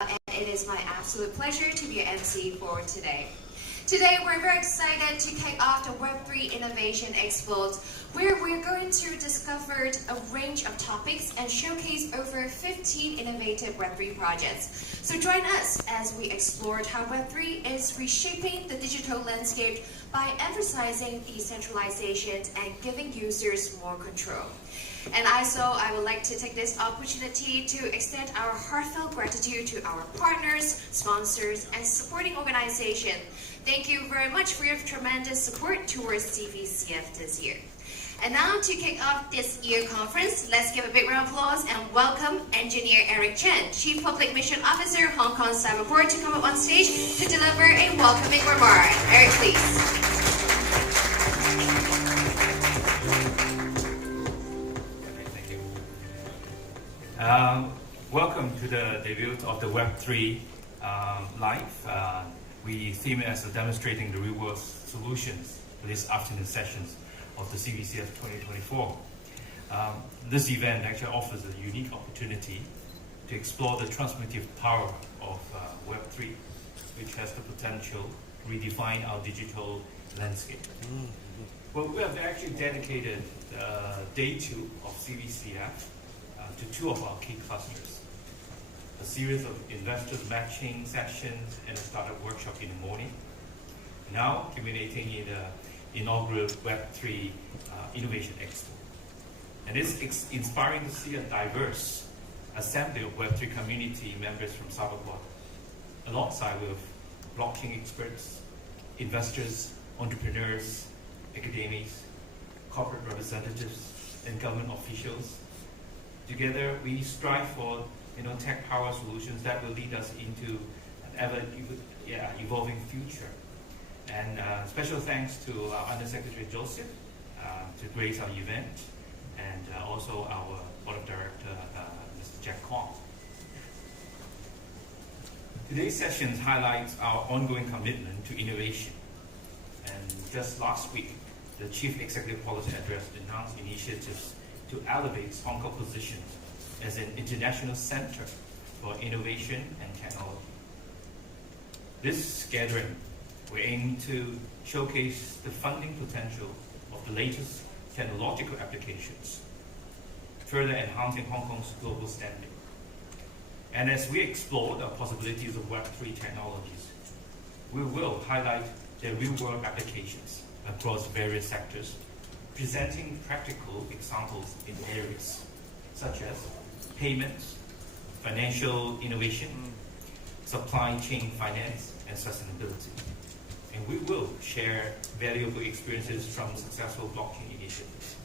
and it is my absolute pleasure to be your MC for today. Today, we're very excited to kick off the Web3 Innovation Expo, where we're going to discover a range of topics and showcase over 15 innovative Web3 projects. So join us as we explore how Web3 is reshaping the digital landscape by emphasizing decentralization and giving users more control. And I would like to take this opportunity to extend our heartfelt gratitude to our partners, sponsors, and supporting organizations. Thank you very much for your tremendous support towards CVCF this year. And now to kick off this year conference, let's give a big round of applause and welcome Engineer Eric Chen, Chief Public Mission Officer, Hong Kong Cyberport, to come up on stage to deliver a welcoming remark. Eric, please. Welcome to the debut of the Web3 Live. We theme it as demonstrating the real-world solutions for this afternoon sessions of the CVCF 2024. This event actually offers a unique opportunity to explore the transformative power of Web3, which has the potential to redefine our digital landscape. Well, we have actually dedicated day 2 of CVCF to 2 of our key clusters. A series of investors matching sessions and a startup workshop in the morning. Now culminating in the inaugural Web3 Innovation Expo. And it's inspiring to see a diverse assembly of Web3 community members from Cyberport, alongside with blockchain experts, investors, entrepreneurs, academics, corporate representatives, and government officials. Together, we strive for tech-powered solutions that will lead us into an ever-evolving future. And special thanks to our Undersecretary Joseph to grace our event, and also our Board of Director, Mr. Jack Kwong. Today's session highlights our ongoing commitment to innovation. And just last week, the Chief Executive Policy Address announced initiatives to elevate Hong Kong's position as an international center for innovation and technology. This gathering will aim to showcase the funding potential of the latest technological applications, further enhancing Hong Kong's global standing. And as we explore the possibilities of Web3 technologies, we will highlight their real-world applications across various sectors, presenting practical examples in areas such as payments, financial innovation, supply chain finance, and sustainability. And we will share valuable experiences from successful blockchain initiatives.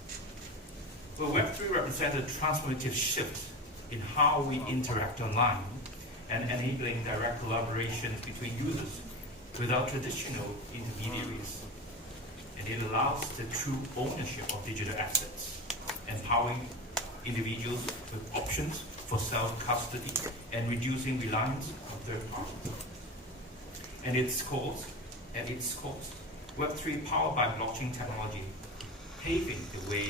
Well, Web3 represents a transformative shift in how we interact online and enabling direct collaborations between users without traditional intermediaries. And it allows the true ownership of digital assets, empowering individuals with options for self-custody and reducing reliance on third parties. And at its core, Web3 powered by blockchain technology, paving the way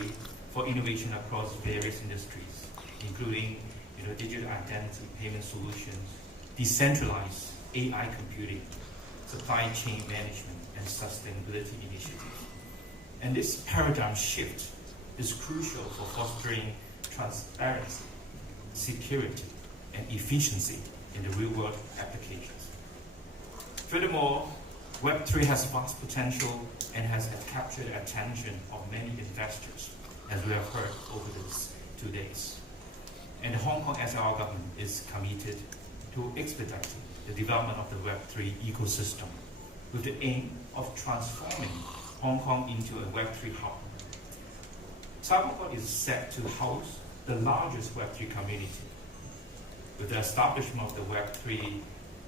for innovation across various industries, including digital identity payment solutions, decentralized AI computing, supply chain management, and sustainability initiatives. And this paradigm shift is crucial for fostering transparency, security, and efficiency in the real-world applications. Furthermore, Web3 has vast potential and has captured the attention of many investors, as we have heard over these 2 days. And Hong Kong SAR government is committed to expediting the development of the Web3 ecosystem with the aim of transforming Hong Kong into a Web3 hub. Cyberport is set to house the largest Web3 community. With the establishment of the Web3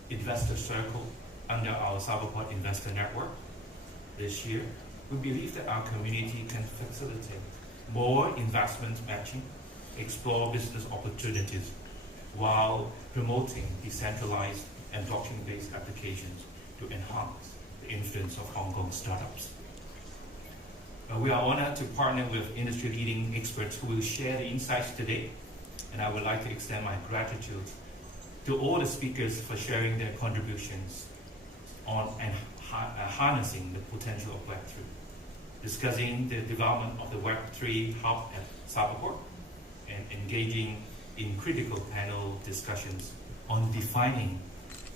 Investor Circle under our Cyberport Investor Network this year, we believe that our community can facilitate more investment matching, explore business opportunities, while promoting decentralized and blockchain-based applications to enhance the influence of Hong Kong startups. We are honored to partner with industry-leading experts who will share the insights today, and I would like to extend my gratitude to all the speakers for sharing their contributions on and harnessing the potential of Web3, discussing the development of the Web3 hub at Cyberport, and engaging in critical panel discussions on defining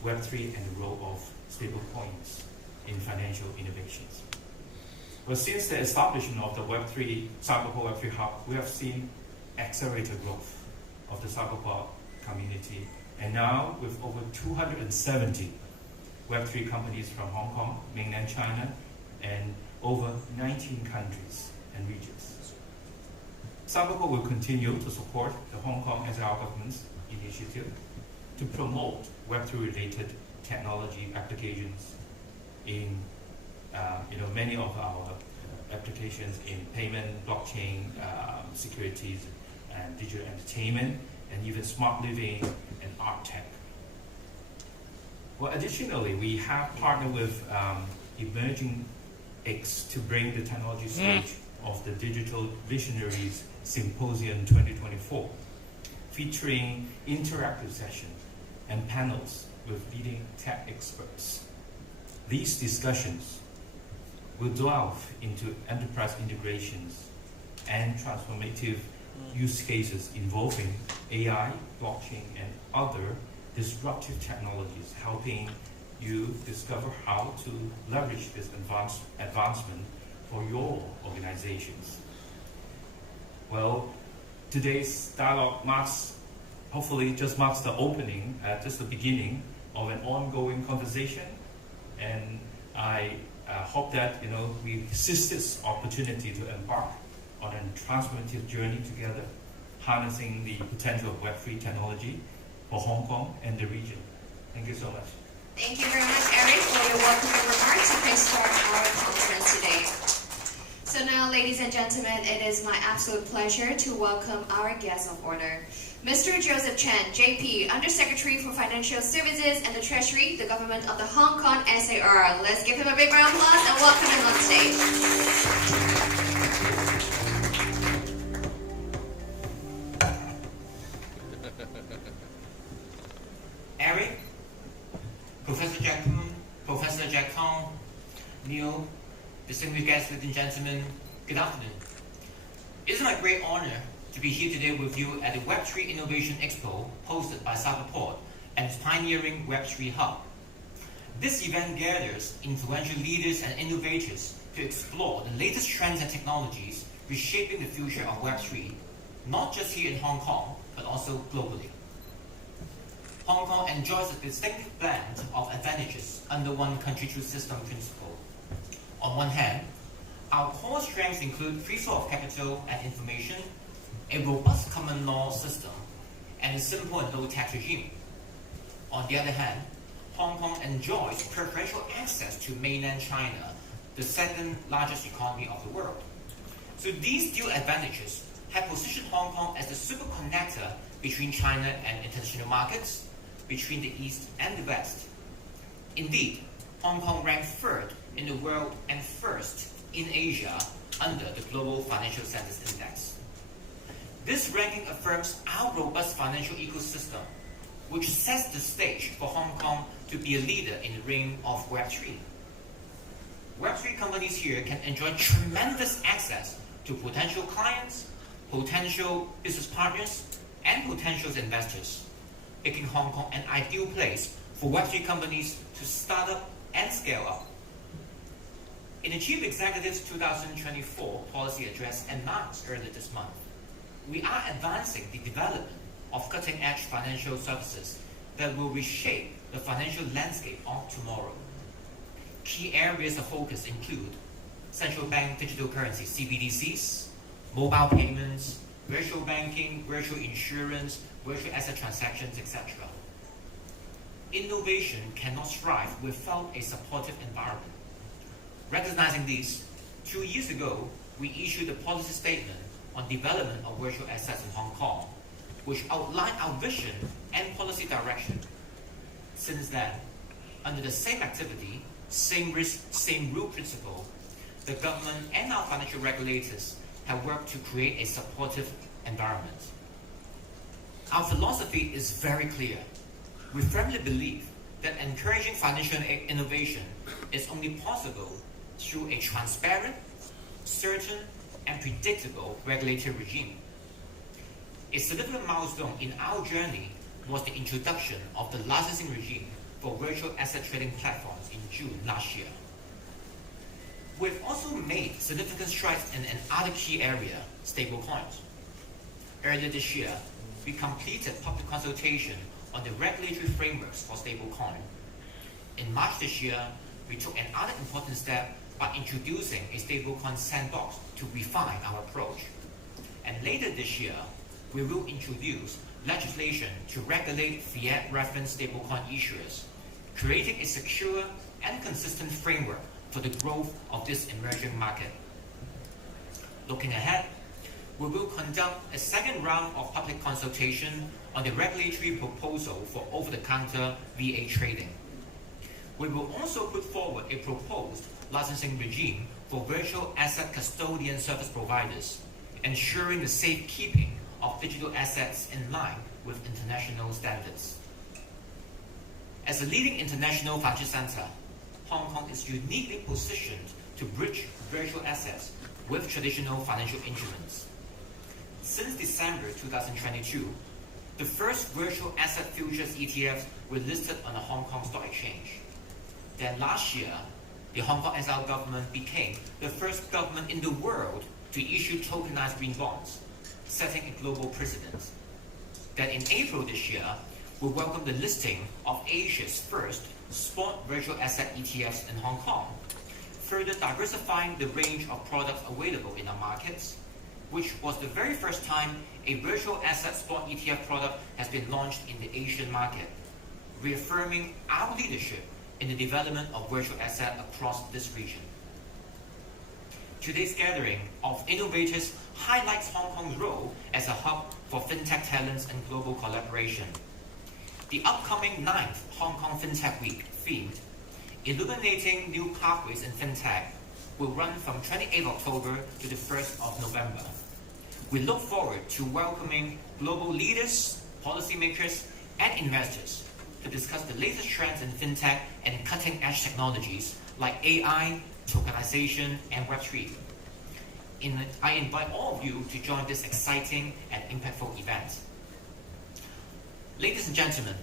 Web3 and the role of stablecoins in financial innovations. Well, since the establishment of the Web3 Cyberport Web3 hub, we have seen accelerated growth of the Cyberport community, and now with over 270 Web3 companies from Hong Kong, mainland China, and over 19 countries and regions. Cyberport will continue to support the Hong Kong SAR government's initiative to promote Web3-related technology applications in many of our applications in payment, blockchain, securities, and digital entertainment, and even smart living and art tech. Well, additionally, we have partnered with Emerging X to bring the technology stage of the Digital Visionaries Symposium 2024, featuring interactive sessions and panels with leading tech experts. These discussions will delve into enterprise integrations and transformative use cases involving AI, blockchain, and other disruptive technologies, helping you discover how to leverage this advancement for your organizations. Well, today's dialogue hopefully just marks the opening, just the beginning of an ongoing conversation, and I hope that we seize this opportunity to embark on a transformative journey together, harnessing the potential of Web3 technology for Hong Kong and the region. Thank you so much. Thank you very much, Eric, for your welcoming remarks to kickstart our conference today. So now, ladies and gentlemen, it is my absolute pleasure to welcome our guest of honor, Mr. Joseph Chen, JP, Undersecretary for Financial Services and the Treasury, the Government of the Hong Kong SAR. Let's give him a big round of applause and welcome him on stage. Eric, Professor Jack Tong, Neil, distinguished guests, ladies and gentlemen, good afternoon. It is my great honor to be here today with you at the Web3 Innovation Expo hosted by Cyberport and its pioneering Web3 Hub. This event gathers influential leaders and innovators to explore the latest trends and technologies reshaping the future of Web3, not just here in Hong Kong, but also globally. Hong Kong enjoys a distinctive blend of advantages under one country, two system principle. On one hand, our core strengths include free flow of capital and information, a robust common law system, and a simple and low tax regime. On the other hand, Hong Kong enjoys preferential access to mainland China, the second largest economy of the world. So these dual advantages have positioned Hong Kong as the super connector between China and international markets, between the East and the West. Indeed, Hong Kong ranked third in the world and first in Asia under the Global Financial Centers Index. This ranking affirms our robust financial ecosystem, which sets the stage for Hong Kong to be a leader in the reign of Web3. Web3 companies here can enjoy tremendous access to potential clients, potential business partners, and potential investors, making Hong Kong an ideal place for Web3 companies to start up and scale up. In the Chief Executive's 2024 policy address announced earlier this month, we are advancing the development of cutting-edge financial services that will reshape the financial landscape of tomorrow. Key areas of focus include central bank digital currency (CBDCs), mobile payments, virtual banking, virtual insurance, virtual asset transactions, etc. Innovation cannot thrive without a supportive environment. Recognizing this, 2 years ago, we issued a policy statement on development of virtual assets in Hong Kong, which outlined our vision and policy direction. Since then, under the same activity, same risk, same rule principle, the government and our financial regulators have worked to create a supportive environment. Our philosophy is very clear. we firmly believe that encouraging financial innovation is only possible through a transparent, certain, and predictable regulatory regime. A significant milestone in our journey was the introduction of the licensing regime for virtual asset trading platforms in June last year. We've also made significant strides in another key area, stablecoins. Earlier this year, we completed public consultation on the regulatory frameworks for stablecoin. In March this year, we took another important step by introducing a stablecoin sandbox to refine our approach. And later this year, we will introduce legislation to regulate fiat reference stablecoin issuers, creating a secure and consistent framework for the growth of this emerging market. Looking ahead, we will conduct a second round of public consultation on the regulatory proposal for over-the-counter VA trading. We will also put forward a proposed licensing regime for virtual asset custodian service providers, ensuring the safekeeping of digital assets in line with international standards. As a leading international financial center, Hong Kong is uniquely positioned to bridge virtual assets with traditional financial instruments. Since December 2022, the first virtual asset futures ETFs were listed on the Hong Kong Stock Exchange. Then last year, the Hong Kong SR government became the first government in the world to issue tokenized green bonds, setting a global precedent. Then in April this year, we welcomed the listing of Asia's first spot virtual asset ETFs in Hong Kong, further diversifying the range of products available in our markets, which was the very first time a virtual asset spot ETF product has been launched in the Asian market, reaffirming our leadership in the development of virtual assets across this region. Today's gathering of innovators highlights Hong Kong's role as a hub for fintech talents and global collaboration. The upcoming 9th Hong Kong FinTech Week, themed Illuminating New Pathways in FinTech, will run from 28th October to the 1st of November. We look forward to welcoming global leaders, policymakers, and investors to discuss the latest trends in FinTech and cutting-edge technologies like AI, tokenization, and Web3. I invite all of you to join this exciting and impactful event. Ladies and gentlemen,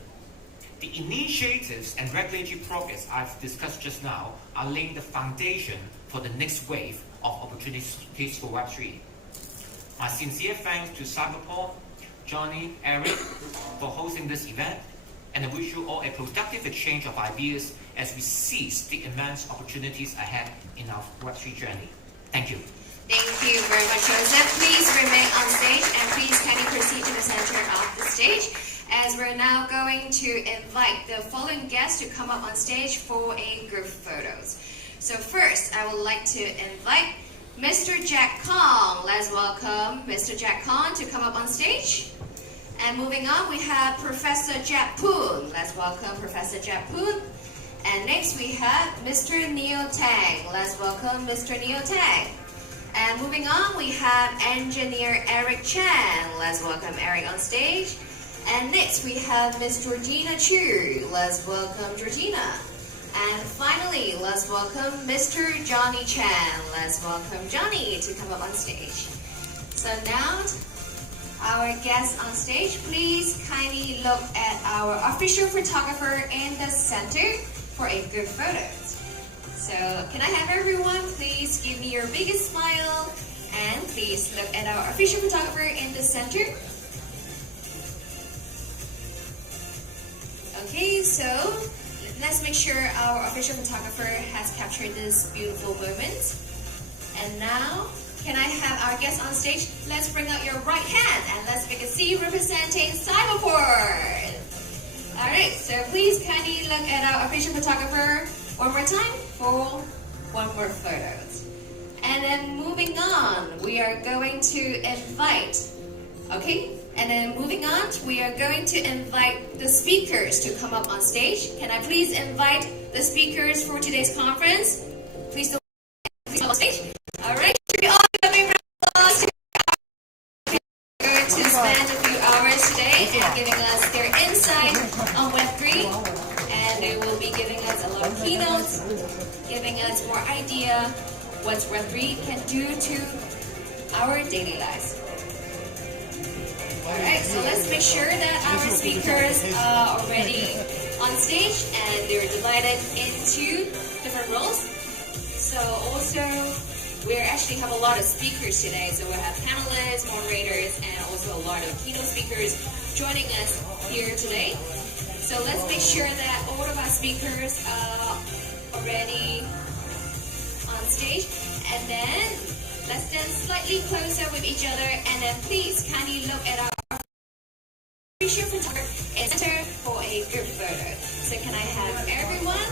the initiatives and regulatory progress I've discussed just now are laying the foundation for the next wave of opportunities for Web3. My sincere thanks to Cyberport, Johnny, Eric for hosting this event, and I wish you all a productive exchange of ideas as we seize the immense opportunities ahead in our Web3 journey. Thank you. Thank you very much, Joseph. Please remain on stage and please kindly proceed to the center of the stage, as we're now going to invite the following guests to come up on stage for a group photos. So first, I would like to invite Mr. Jack Kong. Let's welcome Mr. Jack Kong to come up on stage. And moving on, we have Professor Jack Poon. Let's welcome Professor Jack Poon. And next we have Mr. Neil Tang. Let's welcome Mr. Neil Tang. And moving on, we have Engineer Eric Chan. Let's welcome Eric on stage. And next we have Miss Georgina Chu. Let's welcome Georgina. And finally, let's welcome Mr. Johnny Chan. Let's welcome Johnny to come up on stage. So now, our guests on stage, please kindly look at our official photographer in the center for a good photo. So can I have everyone please give me your biggest smile, and please look at our official photographer in the center. Okay, so let's make sure our official photographer has captured this beautiful moment. And now, can I have our guests on stage? Let's bring out your right hand and let's make a C representing Cyberport. Alright, so please kindly look at our official photographer one more time for one more photo. And then moving on, we are going to invite, we are going to invite the speakers to come up on stage. Can I please invite the speakers for today's conference? Please come on stage. Alright, we all give a big round of applause. We're going to spend a few hours today and giving us their insight on Web3 giving us a lot of keynotes, giving us more idea what Web3 can do to our daily lives. Alright, so let's make sure that our speakers are already on stage and they're divided into different roles. So also, we actually have a lot of speakers today. So we have panelists, moderators, and also a lot of keynote speakers joining us here today. So let's make sure that all of our speakers are already on stage. And then let's stand slightly closer with each other. And then please kindly look at our photographer and center for a group photo. So can I have everyone?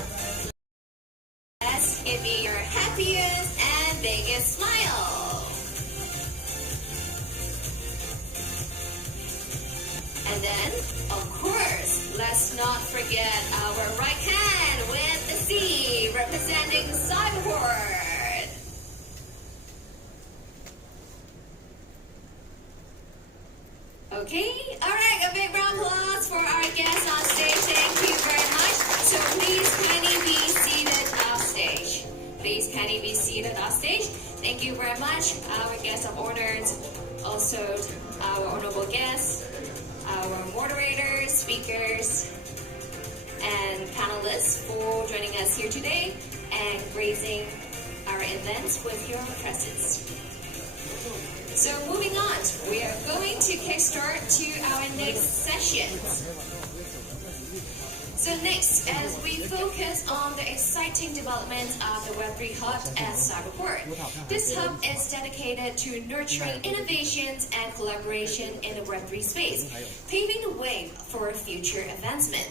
Let's give me your happiest and biggest smile. And then, of course, let's not forget our right hand with the C representing Cyberport. Okay, alright, a big round of applause for our guests on stage. Thank you very much. So please kindly be seated off stage. Please kindly be seated off stage. Thank you very much, our guests of honors, also our honorable guests, our moderators, speakers, and panelists for joining us here today and gracing our events with your presence. So moving on, we are going to kickstart to our next session. So next, as we focus on the exciting development of the Web3 Hub at Cyberport. This hub is dedicated to nurturing innovations and collaboration in the Web3 space, paving the way for future advancement.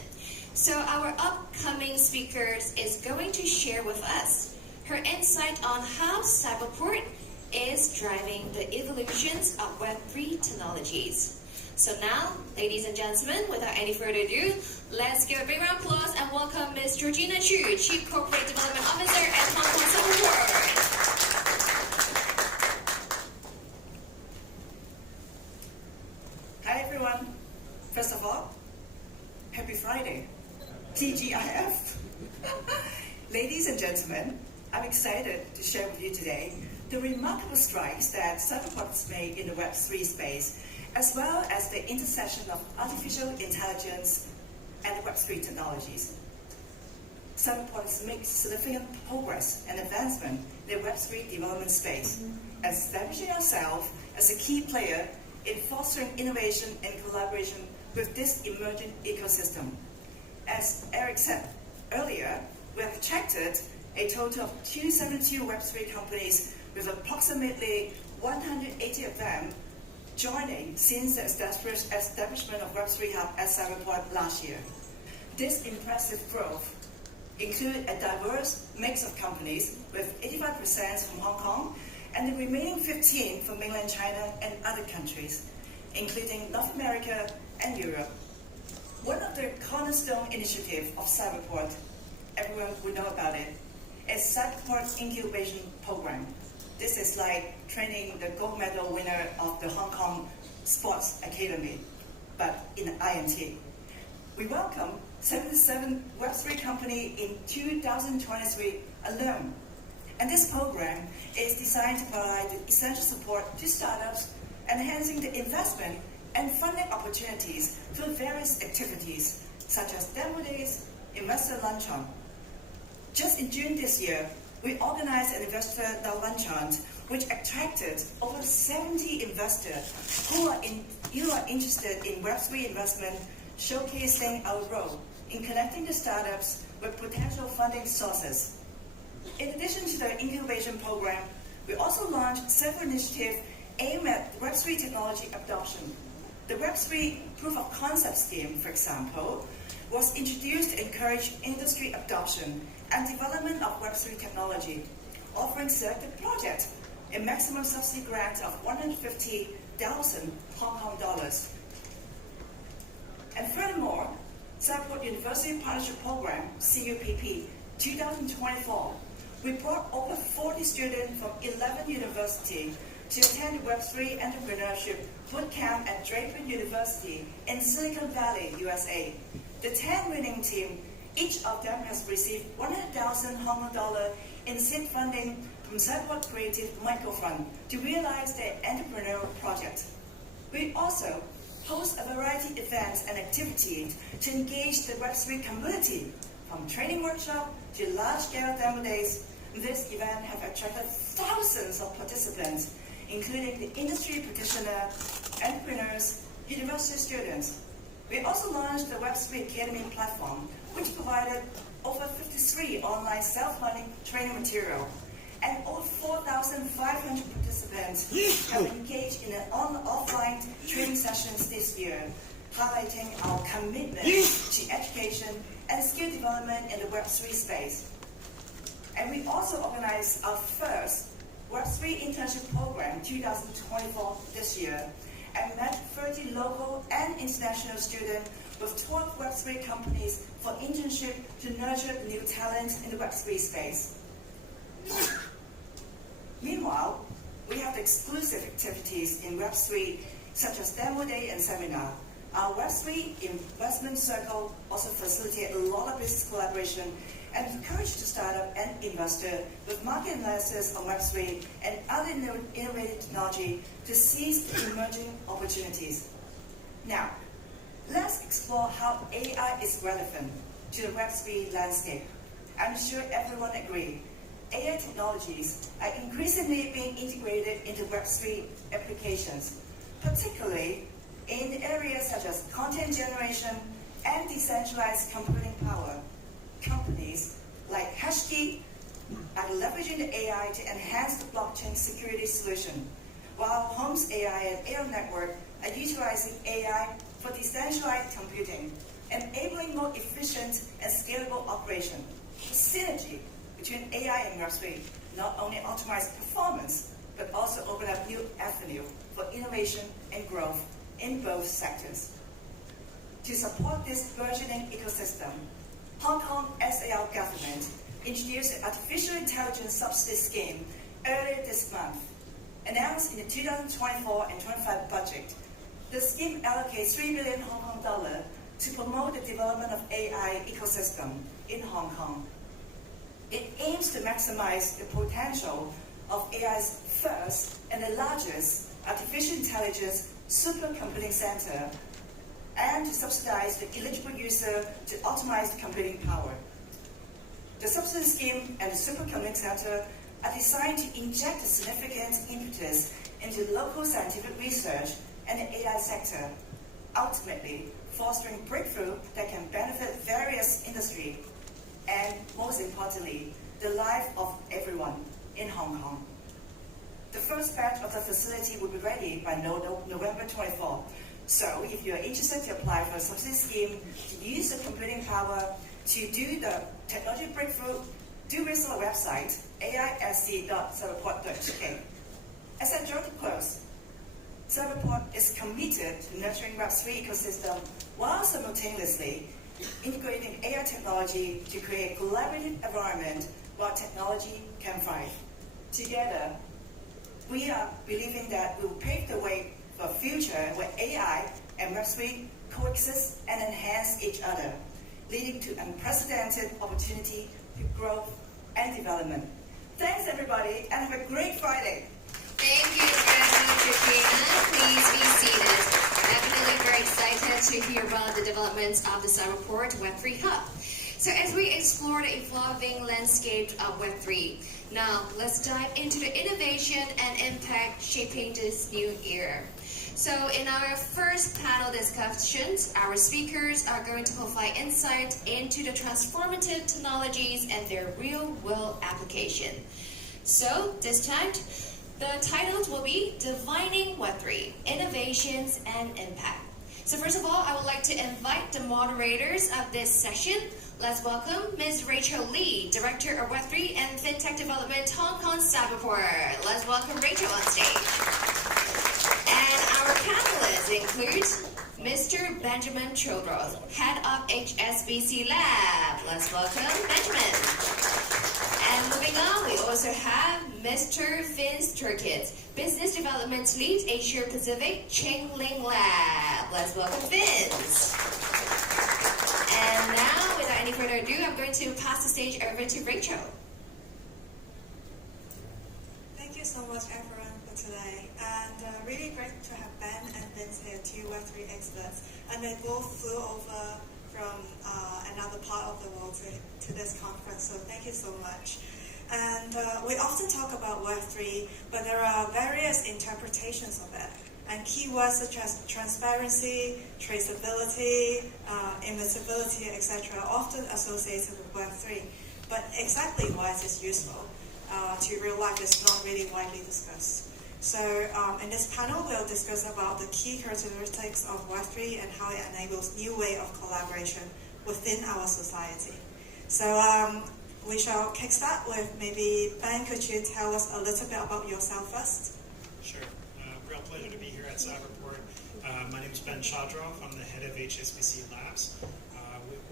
So our upcoming speaker is going to share with us her insight on how Cyberport is driving the evolutions of Web3 technologies. So now, ladies and gentlemen, without any further ado, let's give a big round of applause and welcome Ms. Georgina Chu, Chief Corporate Development Officer at Hong Kong Cyberport. Hi everyone. First of all, happy Friday. TGIF. Ladies and gentlemen, I'm excited to share with you today the remarkable strides that Cyberport has made in the Web3 space, as well as the intersection of artificial intelligence and Web3 technologies. Cyberport has made significant progress and advancement in the Web3 development space, establishing ourselves as a key player in fostering innovation and collaboration with this emerging ecosystem. As Eric said earlier, we have attracted a total of 272 Web3 companies with approximately 180 of them joining since the establishment of Web3 Hub at Cyberport last year. This impressive growth includes a diverse mix of companies with 85% from Hong Kong and the remaining 15 from mainland China and other countries, including North America and Europe. One of the cornerstone initiatives of Cyberport, everyone would know about it, is Cyberport Incubation Program. This is like training the gold medal winner of the Hong Kong Sports Academy, but in IMT. We welcome 77 Web3 companies in 2023 alone. And this program is designed to provide essential support to startups, enhancing the investment and funding opportunities through various activities, such as demo days, investor luncheon. Just in June this year, we organized an investor luncheon which attracted over 70 investors who are interested in Web3 investment, showcasing our role in connecting the startups with potential funding sources. In addition to the incubation program, we also launched several initiatives aimed at Web3 technology adoption. The Web3 Proof of Concept Scheme, for example, was introduced to encourage industry adoption and development of Web3 technology, offering selected projects a maximum subsidy grant of 150,000 Hong Kong dollars. And furthermore, Cyberport University Partnership Program, CUPP, 2024, we brought over 40 students from 11 universities to attend Web3 Entrepreneurship Bootcamp at Draper University in Silicon Valley, USA. The 10 winning team Each of them has received 100,000 Hong Kong dollar in seed funding from Cyberport Creative Microfund to realize their entrepreneurial project. We also host a variety of events and activities to engage the Web3 community, from training workshop to large-scale demo days. This event has attracted thousands of participants, including the industry practitioner, entrepreneurs, university students. We also launched the Web3 Academy platform, which provided over 53 online self-learning training material, and over 4,500 participants have engaged in an offline training sessions this year, highlighting our commitment to education and skill development in the Web3 space. And we also organized our first Web3 internship program 2024 this year, and met 30 local and international students with 12 Web3 companies for internship to nurture new talent in the Web3 space. Meanwhile, we have exclusive activities in Web3, such as demo day and seminar. Our Web3 investment circle also facilitates a lot of business collaboration and encourage the startup and investor with market analysis on Web3 and other innovative technology to seize the emerging opportunities. Now, let's explore how AI is relevant to the Web3 landscape. I'm sure everyone agrees. AI technologies are increasingly being integrated into Web3 applications, particularly in areas such as content generation and decentralized computing power. Companies like Hashkey are leveraging the AI to enhance the blockchain security solution, while Homes AI and Air Network are utilizing AI for decentralized computing, enabling more efficient and scalable operation. The synergy between AI and Web3 not only optimize performance, but also open up new avenues for innovation and growth in both sectors. To support this burgeoning ecosystem, Hong Kong SAR government introduced an artificial intelligence subsidy scheme earlier this month. Announced in the 2024 and 25 budget, the scheme allocates 3 billion Hong Kong dollar to promote the development of AI ecosystem in Hong Kong. It aims to maximize the potential of AI's first and the largest artificial intelligence supercomputing center, and to subsidize the eligible user to optimize the computing power. The subsidy scheme and the supercomputing center are designed to inject a significant impetus into local scientific research and the AI sector, ultimately fostering breakthrough that can benefit various industries and, most importantly, the life of everyone in Hong Kong. The first batch of the facility will be ready by November 24. So if you're interested to apply for a subsidy scheme to use the computing power to do the technology breakthrough, do visit our website, aisc.cyberport.hk. As I draw to close, Cyberport is committed to nurturing Web3 ecosystem while simultaneously integrating AI technology to create a collaborative environment where technology can thrive. Together, we are believing that we will pave the way for a future where AI and Web3 coexist and enhance each other, leading to unprecedented opportunity for growth and development. Thanks, everybody, and have a great Friday. Thank you very much, Regina. Please be seated. Definitely very excited to hear about the developments of the Cyberport Web3 Hub. So as we explore the evolving landscape of Web3, now let's dive into the innovation and impact shaping this new era. So in our first panel discussions, our speakers are going to provide insight into the transformative technologies and their real-world application. So this time, the titles will be Defining Web3, Innovations and Impact. So first of all, I would like to invite the moderators of this session. Let's welcome Ms. Rachel Lee, Director of Web3 and FinTech Development, Hong Kong Cyberport. Let's welcome Rachel on stage. And our panelists include Mr. Benjamin Childroth, Head of HSBC Lab. Let's welcome Benjamin. And moving on, we also have Mr. Vince Turkett, Business Development Lead, Asia Pacific, Cheng Ling Lab. Let's welcome Vince. And now, without any further ado, I'm going to pass the stage over to Rachel. Thank you so much, everyone, for today. And really great to have Ben and Vince here, two Web3 experts. And they both flew over from another part of the world to this conference, so thank you so much. And we often talk about Web3, but there are various interpretations of it. And keywords such as transparency, traceability, immutability, etc. are often associated with Web3. But exactly why it is useful to real life is not really widely discussed. So in this panel, we'll discuss about the key characteristics of Web3 and how it enables new way of collaboration within our society. So we shall kickstart with maybe Ben, could you tell us a little bit about yourself first? Sure. Real pleasure to be here at Cyberport. My name is Ben Shadroff. I'm the head of HSBC Labs.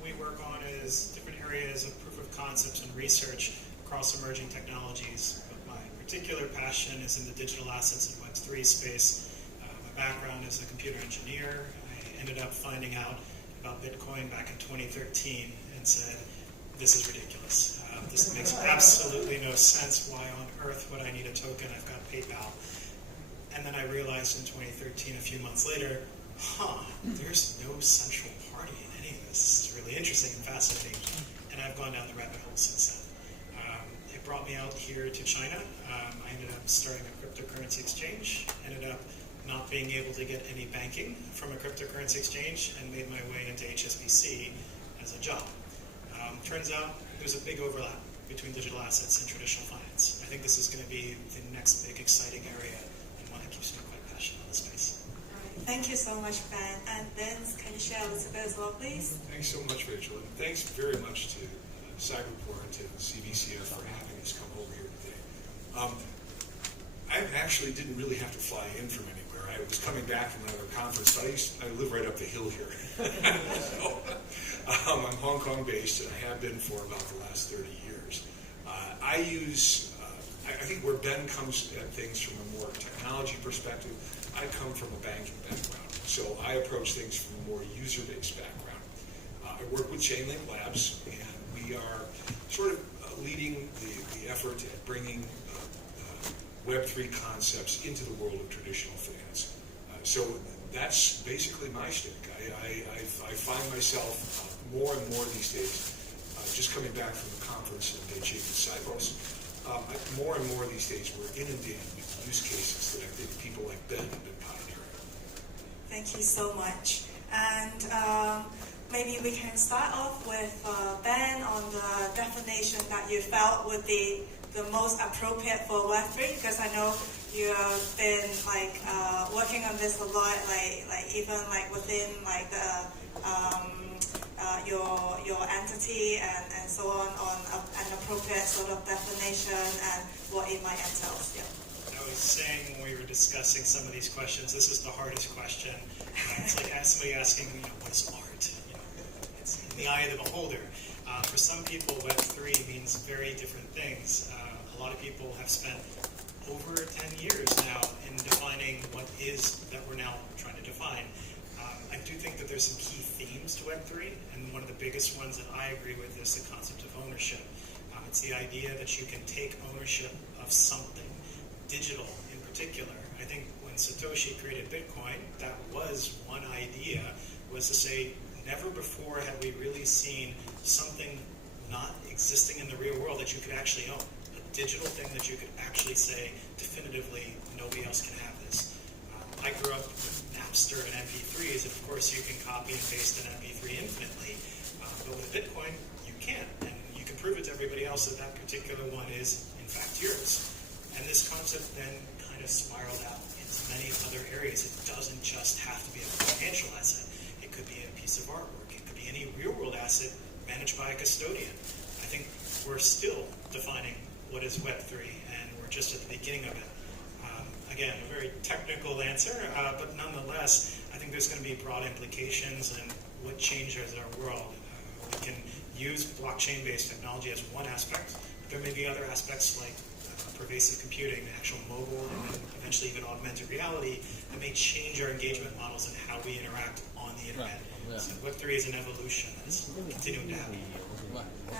We work on different areas of proof of concepts and research across emerging technologies. But my particular passion is in the digital assets and Web3 space. My background is a computer engineer. I ended up finding out about Bitcoin back in 2013 and said, this is ridiculous. This makes absolutely no sense. Why on earth would I need a token? I've got PayPal. And then I realized in 2013, a few months later, there's no central party in any of this. This is really interesting and fascinating. And I've gone down the rabbit hole since then. It brought me out here to China. I ended up starting a cryptocurrency exchange, ended up not being able to get any banking from a cryptocurrency exchange, and made my way into HSBC as a job. Turns out there's a big overlap between digital assets and traditional finance. I think this is going to be the next big exciting area and one that keeps me quite passionate about the space. Right. Thank you so much, Ben. And Vince, can you share a little bit as well, please? Thanks so much, Rachel. And thanks very much to Cyberport and CVCF for having us come over here today. I actually didn't really have to fly in from anywhere. I was coming back from another conference, but I live right up the hill here. So, I'm Hong Kong based, and I have been for about the last 30 years. I think where Ben comes at things from a more technology perspective, I come from a banking background. So I approach things from a more user-based background. I work with Chainlink Labs, and we are sort of leading the effort at bringing Web3 concepts into the world of traditional finance. So that's basically my shtick. I find myself more and more these days, just coming back from the conference in Beijing in Cyprus, more and more these days we're inundated with use cases that I think people like Ben have been pioneering. Thank you so much. And maybe we can start off with Ben on the definition that you felt would be the most appropriate for Web3, because I know you have been working on this a lot, even within your entity and so on an appropriate sort of definition and what it might entail. Yeah. I was saying when we were discussing some of these questions, this is the hardest question. It's like somebody asking, what is art? It's in the eye of the beholder. For some people, Web3 means very different things. A lot of people have spent over 10 years now in defining what is that we're now trying to define. I do think that there's some key themes to Web3, and one of the biggest ones that I agree with is the concept of ownership. It's the idea that you can take ownership of something, digital in particular. I think when Satoshi created Bitcoin, that was one idea, was to say, never before had we really seen something not existing in the real world that you could actually own. A digital thing that you could actually say definitively nobody else can have this. I grew up with Napster and MP3s, and of course you can copy and paste an MP3 infinitely. But with Bitcoin, you can't. And you can prove it to everybody else that that particular one is, in fact, yours. And this concept then kind of spiraled out into many other areas. It doesn't just have to be a financial asset. It could be a piece of artwork. It could be any real-world asset managed by a custodian. I think we're still defining what is Web3, and we're just at the beginning of it. Again, a very technical answer, but nonetheless, I think there's going to be broad implications and what changes our world. We can use blockchain-based technology as one aspect, but there may be other aspects like pervasive computing, actual mobile, and then eventually even augmented reality that may change our engagement models and how we interact on the internet. So Web3 is an evolution that's continuing to happen.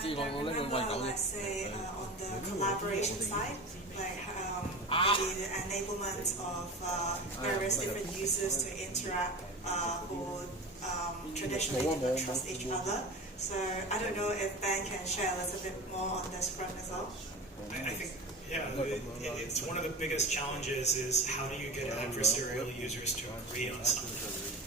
And I remember, let's say, on the collaboration side, like maybe the enablement of various different users to interact who traditionally do not trust each other. So I don't know if Ben can share a little bit more on this front as well. I think, yeah, it's one of the biggest challenges is how do you get adversarial users to agree on something?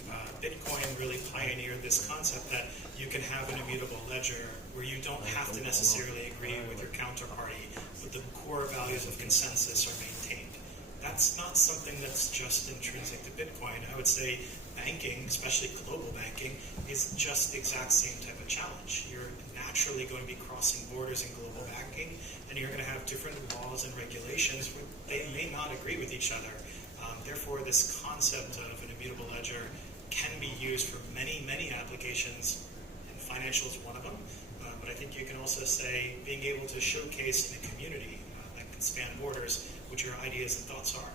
Bitcoin really pioneered this concept that you can have an immutable ledger where you don't have to necessarily agree with your counterparty, but the core values of consensus are maintained. That's not something that's just intrinsic to Bitcoin. I would say banking, especially global banking, is just the exact same type of challenge. You're naturally going to be crossing borders in global banking, and you're going to have different laws and regulations where they may not agree with each other. Therefore, this concept of an immutable ledger can be used for many, many applications, and financial is one of them. But I think you can also say being able to showcase in a community that can span borders what your ideas and thoughts are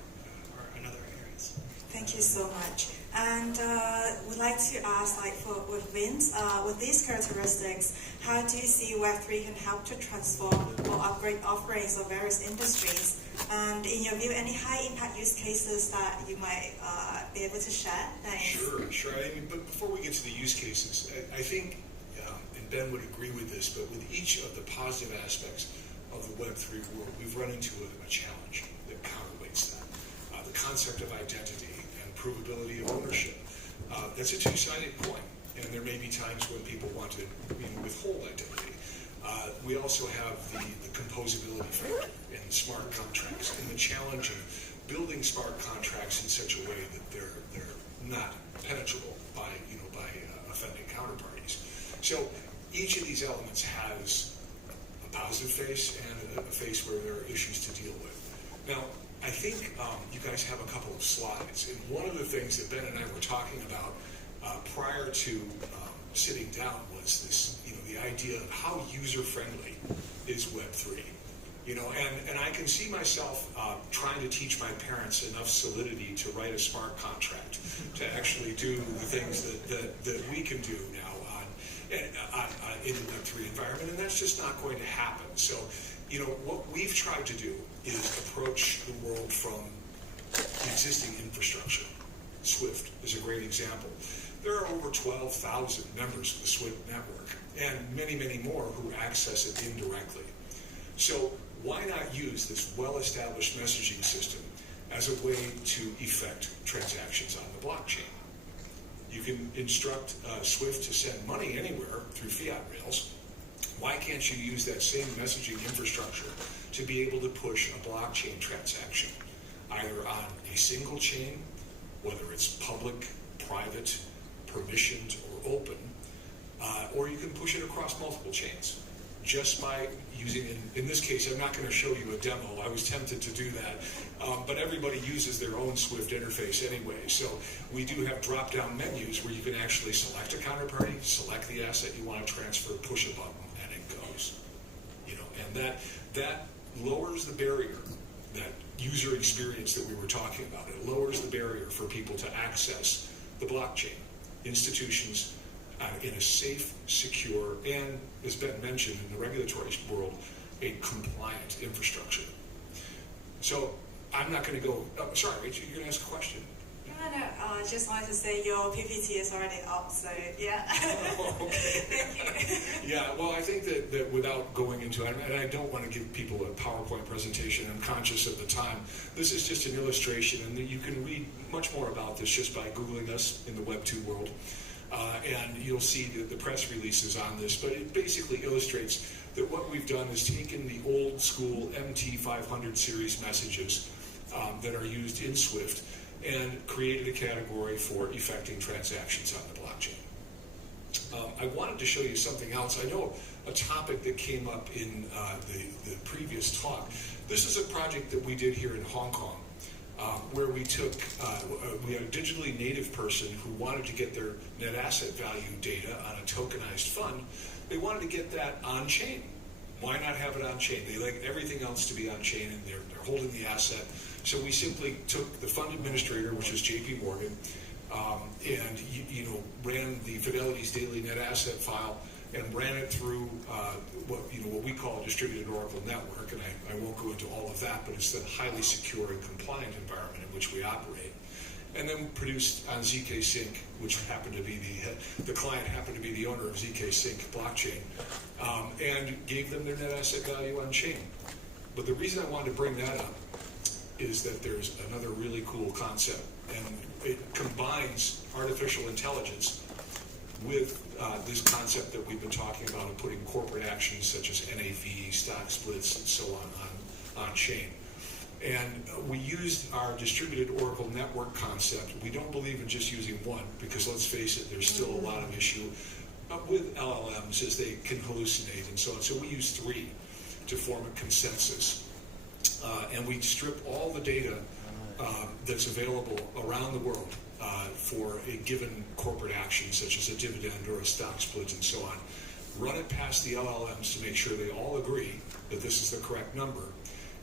another areas. Thank you so much. And we'd like to ask, like, with Vince, with these characteristics, how do you see Web3 can help to transform or upgrade offerings of various industries? And in your view, any high-impact use cases that you might be able to share? Thanks. Sure. I mean, but before we get to the use cases, I think, and Ben would agree with this, but with each of the positive aspects of the Web3 world, we've run into a challenge that counterweights that. The concept of identity and provability of ownership. That's a two-sided coin, and there may be times when people want to withhold identity. We also have the composability factor in smart contracts and the challenge of building smart contracts in such a way that they're not penetrable by offending counterparties. So each of these elements has a positive face and a face where there are issues to deal with. Now, I think you guys have a couple of slides, and one of the things that Ben and I were talking about prior to sitting down was this, the idea of how user-friendly is Web3. And I can see myself trying to teach my parents enough solidity to write a smart contract to actually do the things that we can do now in the Web3 environment, and that's just not going to happen. So, what we've tried to do is approach the world from existing infrastructure. Swift is a great example. There are over 12,000 members of the Swift network, and many, many more who access it indirectly. So why not use this well-established messaging system as a way to effect transactions on the blockchain? You can instruct Swift to send money anywhere through fiat rails. Why can't you use that same messaging infrastructure to be able to push a blockchain transaction, either on a single chain, whether it's public, private, permissioned, or open, or you can push it across multiple chains just by using, in this case, I'm not going to show you a demo. I was tempted to do that, but everybody uses their own Swift interface anyway. So we do have drop-down menus where you can actually select a counterparty, select the asset you want to transfer, push a button, and it goes. And that lowers the barrier, that user experience that we were talking about. It lowers the barrier for people to access the blockchain, institutions, in a safe, secure, and, as Ben mentioned, in the regulatory world, a compliant infrastructure. So I'm not going to go, sorry, Rachel, you're going to ask a question. No, I just wanted to say your PPT is already up, so yeah. Oh, okay. Thank you. Yeah, well, I think that without going into it, and I don't want to give people a PowerPoint presentation, I'm conscious of the time. This is just an illustration, and you can read much more about this just by Googling us in the Web 2 world. And you'll see the press releases on this, but it basically illustrates that what we've done is taken the old school MT500 series messages that are used in Swift and created a category for effecting transactions on the blockchain. I wanted to show you something else. I know a topic that came up in the previous talk. This is a project that we did here in Hong Kong. Where we had a digitally native person who wanted to get their net asset value data on a tokenized fund. They wanted to get that on-chain. Why not have it on-chain? They like everything else to be on-chain, and they're holding the asset. So we simply took the fund administrator, which is JP Morgan, and ran the Fidelity's daily net asset file and ran it through what we call a distributed Oracle network, and I won't go into all of that, but it's the highly secure and compliant environment in which we operate. And then produced on ZK Sync, which happened to be the client happened to be the owner of ZK Sync blockchain, and gave them their net asset value on chain. But the reason I wanted to bring that up is that there's another really cool concept, and it combines artificial intelligence with this concept that we've been talking about of putting corporate actions such as NAV, stock splits, and so on chain. And we used our distributed Oracle network concept. We don't believe in just using one, because let's face it, there's still a lot of issue with LLMs as they can hallucinate and so on. So we use 3 to form a consensus. And we strip all the data that's available around the world for a given corporate action, such as a dividend or a stock split and so on. Run it past the LLMs to make sure they all agree that this is the correct number.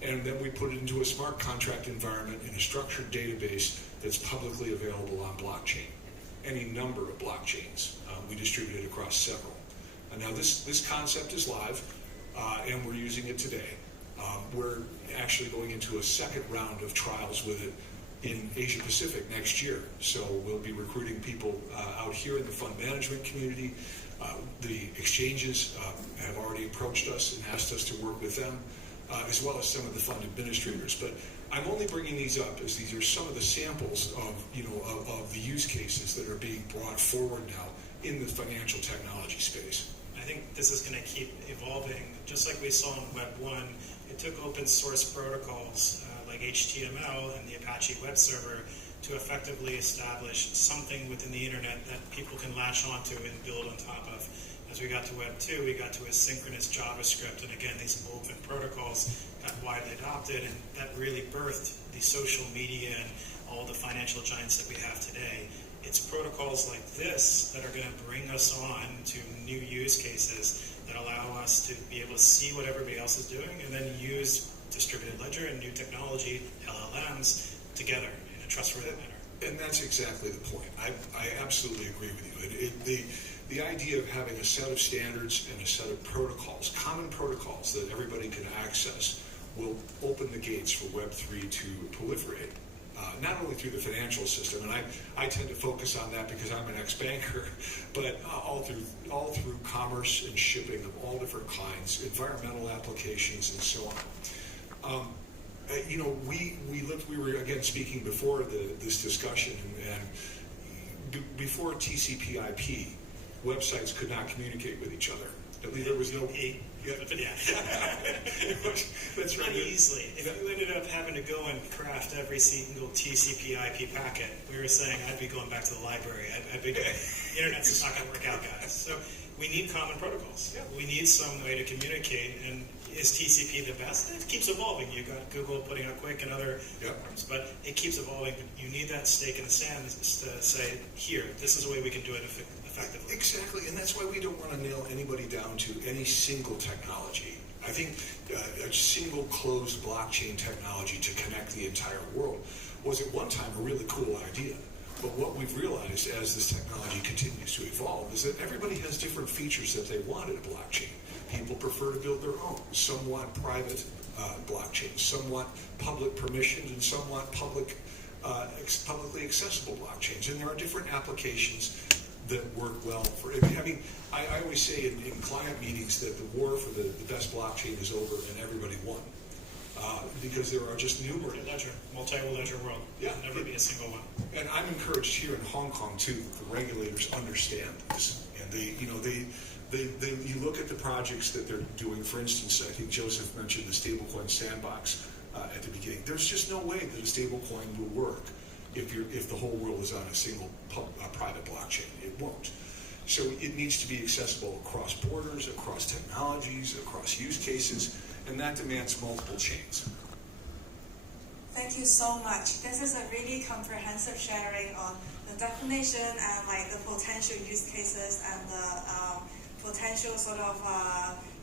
And then we put it into a smart contract environment in a structured database that's publicly available on blockchain. Any number of blockchains. We distribute it across several. And now this concept is live, and we're using it today. We're actually going into a second round of trials with it in Asia Pacific next year. So we'll be recruiting people out here in the fund management community. The exchanges have already approached us and asked us to work with them, as well as some of the fund administrators. But I'm only bringing these up as these are some of the samples of the use cases that are being brought forward now in the financial technology space. I think this is going to keep evolving. Just like we saw in Web 1, it took open source protocols like HTML and the Apache web server to effectively establish something within the internet that people can latch onto and build on top of. As we got to Web 2, we got to asynchronous JavaScript, and again, these open protocols got widely adopted, and that really birthed the social media and all the financial giants that we have today. It's protocols like this that are going to bring us on to new use cases that allow us to be able to see what everybody else is doing and then use distributed ledger and new technology, LLMs, together in a trustworthy manner. And that's exactly the point. I absolutely agree with you. The idea of having a set of standards and a set of protocols, common protocols that everybody can access, will open the gates for Web3 to proliferate. Not only through the financial system, and I tend to focus on that because I'm an ex-banker, but all through commerce and shipping of all different kinds, environmental applications, and so on. We were again speaking before this discussion, and before TCP/IP, websites could not communicate with each other. At least there was no. That's right. Easily. If you ended up having to go and craft every single TCP/IP packet, we were saying I'd be going back to the library. I'd be going, the internet's just not going to work out, guys. So we need common protocols. Yeah. We need some way to communicate. And is TCP the best? It keeps evolving. You got Google putting out Quick and other firms, but it keeps evolving. But you need that stake in the sand to say, here, this is the way we can do it effectively. Exactly, and that's why we don't want to nail anybody down to any single technology. I think a single closed blockchain technology to connect the entire world was at one time a really cool idea. But what we've realized as this technology continues to evolve is that everybody has different features that they want in a blockchain. People prefer to build their own. Some want private blockchains, some want public permissioned, and some want publicly accessible blockchains. And there are different applications that work well for it. I always say in client meetings that the war for the best blockchain is over and everybody won. Because there are just numerous. Multi-ledger world. Yeah. There'll never be a single one. And I'm encouraged here in Hong Kong too that the regulators understand this. And you look at the projects that they're doing. For instance, I think Joseph mentioned the stablecoin sandbox at the beginning. There's just no way that a stablecoin will work if the whole world is on a single private blockchain. It won't. So it needs to be accessible across borders, across technologies, across use cases, and that demands multiple chains. Thank you so much. This is a really comprehensive sharing on the definition and like the potential use cases and the potential sort of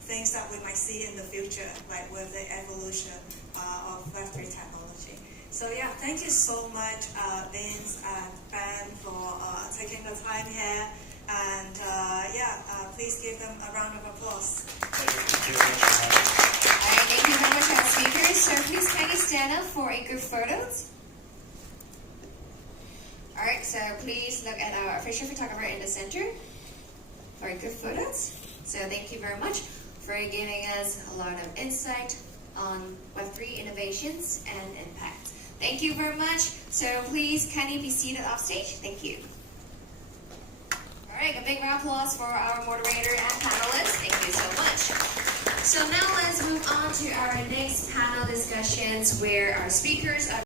things that we might see in the future, like with the evolution of Web3 technology. So yeah, thank you so much, Vince and Ben, for taking the time here And please give them a round of applause. All right, thank you very much, our speakers. So please kindly stand up for a group photos. All right, so please look at our official photographer in the center for group photos. So thank you very much for giving us a lot of insight on Web3 innovations and impact. Thank you very much. So please kindly be seated off stage. Thank you. All right, a big round of applause for our moderator and panelists. Thank you so much. So now let's move on to our next panel discussions where our speakers are